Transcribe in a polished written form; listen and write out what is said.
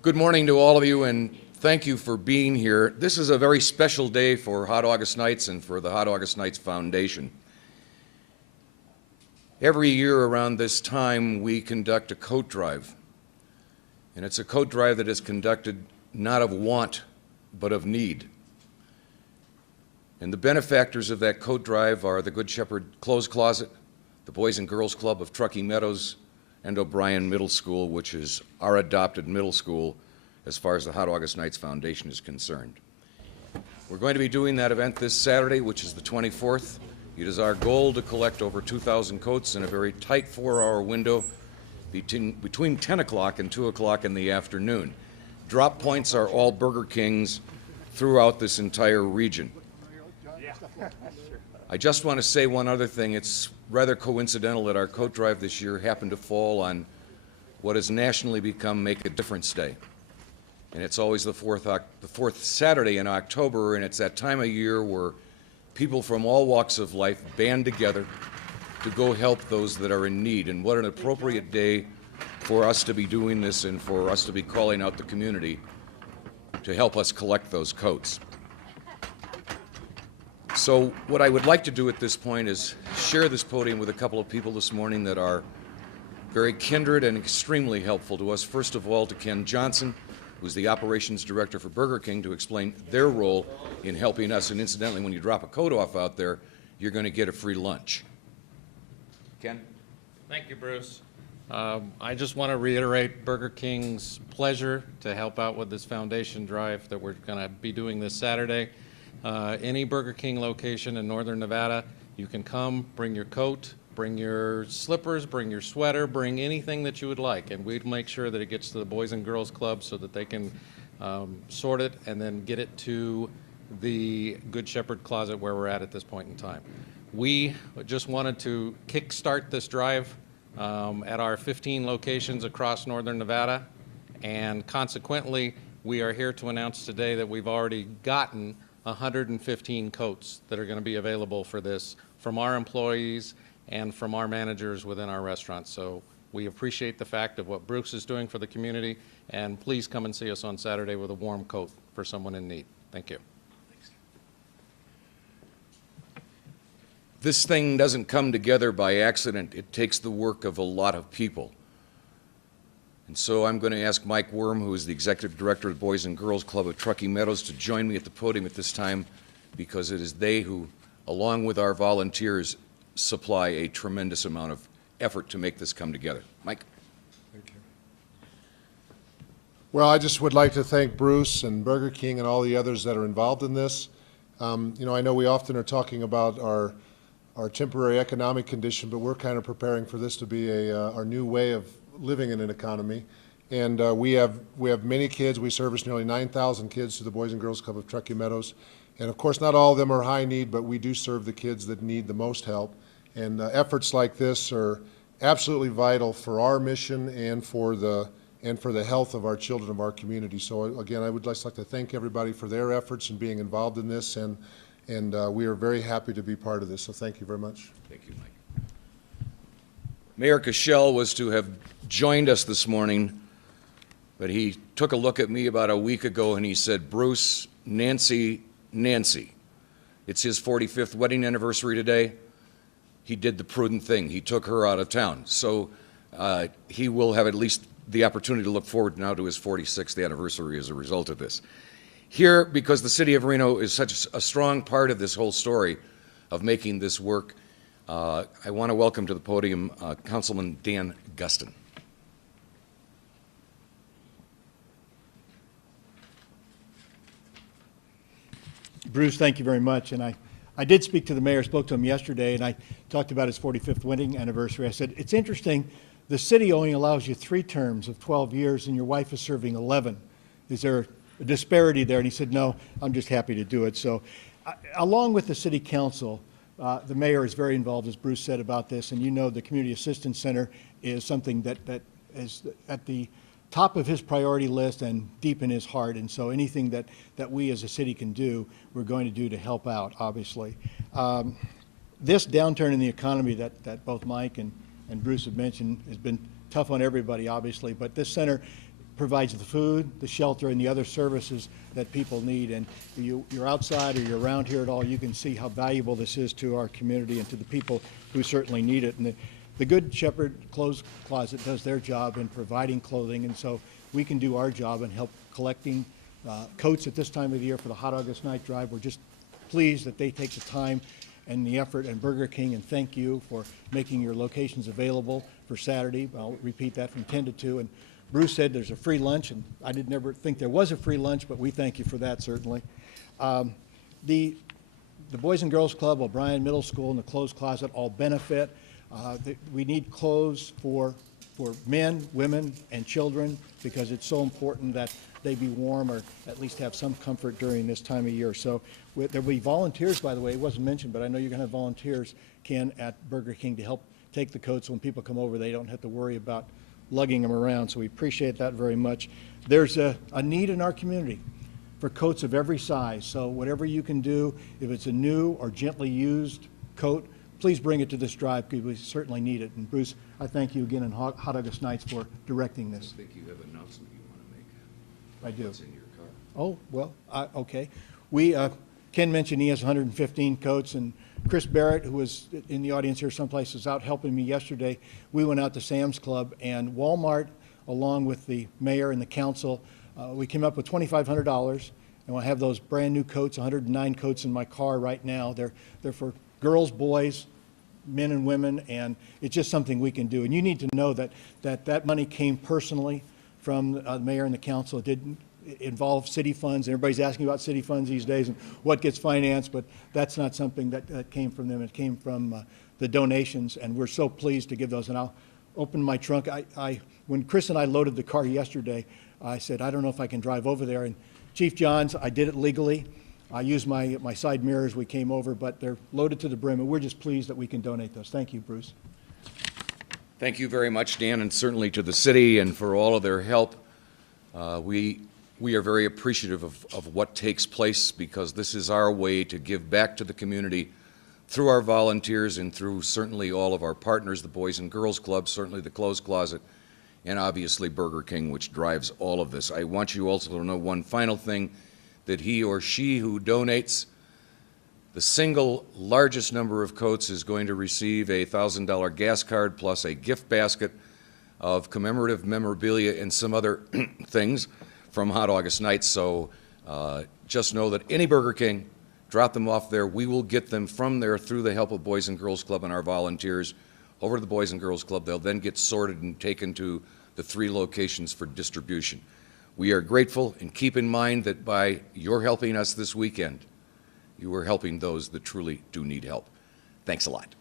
Good morning to all of you, and thank you for being here. This is a very special day for Hot August Nights and for the Hot August Nights Foundation. Every year around this time, we conduct a coat drive, and it's a coat drive that is conducted not of want, but of need. And the benefactors of that coat drive are the Good Shepherd Clothes Closet, the Boys and Girls Club of TRUCKEE Meadows, and O'Brien Middle School, which is our adopted middle school as far as the Hot August Nights Foundation is concerned. We're going to be doing that event this Saturday, which is the 24th. It is our goal to collect over 2,000 coats in a very tight 4-hour window between 10 o'clock and 2 o'clock in the afternoon. Drop points are all Burger Kings throughout this entire region. I just want to say one other thing. It's rather coincidental that our coat drive this year happened to fall on what has nationally become Make a Difference Day. And it's always the fourth Saturday in October, and it's that time of year where people from all walks of life band together to go help those that are in need. And what an appropriate day for us to be doing this and for us to be calling out the community to help us collect those coats. So what I would like to do at this point is share this podium with a couple of people this morning that are very kindred and extremely helpful to us. First of all, to Ken Johnson, who's the operations director for Burger King, to explain their role in helping us. And incidentally, when you drop a coat off out there, you're going to get a free lunch. Ken? Thank you, Bruce. I just want to reiterate Burger King's pleasure to help out with this foundation drive that we're going to be doing this Saturday. Any Burger King location in northern Nevada, you can come, bring your coat, bring your slippers, bring your sweater, bring anything that you would like, and we'd make sure that it gets to the Boys and Girls Club so that they can sort it and then get it to the Good Shepherd Closet where we're at this point in time. We just wanted to kickstart this drive at our 15 locations across northern Nevada, and consequently, we are here to announce today that we've already gotten 115 coats that are going to be available for this from our employees and from our managers within our restaurants. So we appreciate the fact of what Bruce is doing for the community, and please come and see us on Saturday with a warm coat for someone in need. Thank you. This thing doesn't come together by accident. It takes the work of a lot of people. And so I'm going to ask Mike Wurm, who is the Executive Director of the Boys and Girls Club of TRUCKEE Meadows, to join me at the podium at this time, because it is they who, along with our volunteers, supply a tremendous amount of effort to make this come together. Mike? Thank you. Well, I just would like to thank Bruce and Burger King and all the others that are involved in this. You know, I know we often are talking about our temporary economic condition, but we're kind of preparing for this to be our new way of living in an economy. And we have many kids. We service nearly 9,000 kids through the Boys and Girls Club of TRUCKEE Meadows. And of course, not all of them are high need, but we do serve the kids that need the most help. And efforts like this are absolutely vital for our mission and for the health of our children of our community. So again, I would just like to thank everybody for their efforts in being involved in this, and we are very happy to be part of this. So thank you very much. Thank you, Mike. Mayor Cashel was to have joined us this morning, but he took a look at me about a week ago and he said, Bruce, Nancy, it's his 45th wedding anniversary today. He did the prudent thing. He took her out of town. So he will have at least the opportunity to look forward now to his 46th anniversary as a result of this. Here, because the city of Reno is such a strong part of this whole story of making this work, I want to welcome to the podium Councilman Dan Gustin. Bruce, thank you very much. And I did speak to the mayor, spoke to him yesterday, and I talked about his 45th wedding anniversary. I said, it's interesting, the city only allows you 3 terms of 12 years, and your wife is serving 11. Is there a disparity there? And he said, no, I'm just happy to do it. So along with the city council, the mayor is very involved, as Bruce said, about this. And you know the Community Assistance Center is something that is at the top of his priority list and deep in his heart. And so anything that we as a city can do, we're going to do to help out, obviously. This downturn in the economy that both Mike and and Bruce had mentioned, has been tough on everybody, obviously, but this center provides the food, the shelter, and the other services that people need. And you're outside or you're around here at all, you can see how valuable this is to our community and to the people who certainly need it. And the Good Shepherd Clothes Closet does their job in providing clothing, and so we can do our job and help collecting coats at this time of the year for the Hot August Night Drive. We're just pleased that they take the time and the effort, and Burger King, and thank you for making your locations available for Saturday. I'll repeat that from 10 to 2. And Bruce said there's a free lunch, and I did never think there was a free lunch, but we thank you for that, certainly. The Boys and Girls Club, O'Brien Middle School, and the Clothes Closet all benefit. We need clothes for men, women, and children, because it's so important that they be warm or at least have some comfort during this time of year. So there will be volunteers, by the way. It wasn't mentioned, but I know you're going to have volunteers, Ken, at Burger King to help take the coats. When people come over, they don't have to worry about lugging them around. So we appreciate that very much. There's a need in our community for coats of every size. So whatever you can do, if it's a new or gently used coat, please bring it to this drive, because we certainly need it. And Bruce, I thank you again on Hot August Nights for directing this. I think you have an announcement you want to make. I do. What's in your car? Oh, well, okay. Ken mentioned he has 115 coats, and Chris Barrett, who was in the audience here someplace, was out helping me yesterday. We went out to Sam's Club, and Walmart, along with the mayor and the council, we came up with $2,500, and we'll have those brand new coats, 109 coats in my car right now. They're for girls, boys, men and women, and it's just something we can do. And you need to know that money came personally from the mayor and the council. It didn't involve city funds. Everybody's asking about city funds these days and what gets financed, but that's not something that came from them. It came from the donations, and we're so pleased to give those. And I'll open my trunk. When Chris and I loaded the car yesterday, I said, I don't know if I can drive over there. And Chief Johns, I did it legally. I used my side mirrors. We came over, but they're loaded to the brim, and we're just pleased that we can donate those. Thank you, Bruce. Thank you very much, Dan, and certainly to the city and for all of their help. We are very appreciative of what takes place, because this is our way to give back to the community through our volunteers and through certainly all of our partners, the Boys and Girls Club, certainly the Clothes Closet, and obviously Burger King, which drives all of this. I want you also to know one final thing, that he or she who donates the single largest number of coats is going to receive a $1,000 gas card plus a gift basket of commemorative memorabilia and some other things from Hot August Nights. So just know that any Burger King, drop them off there. We will get them from there through the help of Boys and Girls Club and our volunteers over to the Boys and Girls Club. They'll then get sorted and taken to the 3 locations for distribution. We are grateful, and keep in mind that by your helping us this weekend, you are helping those that truly do need help. Thanks a lot.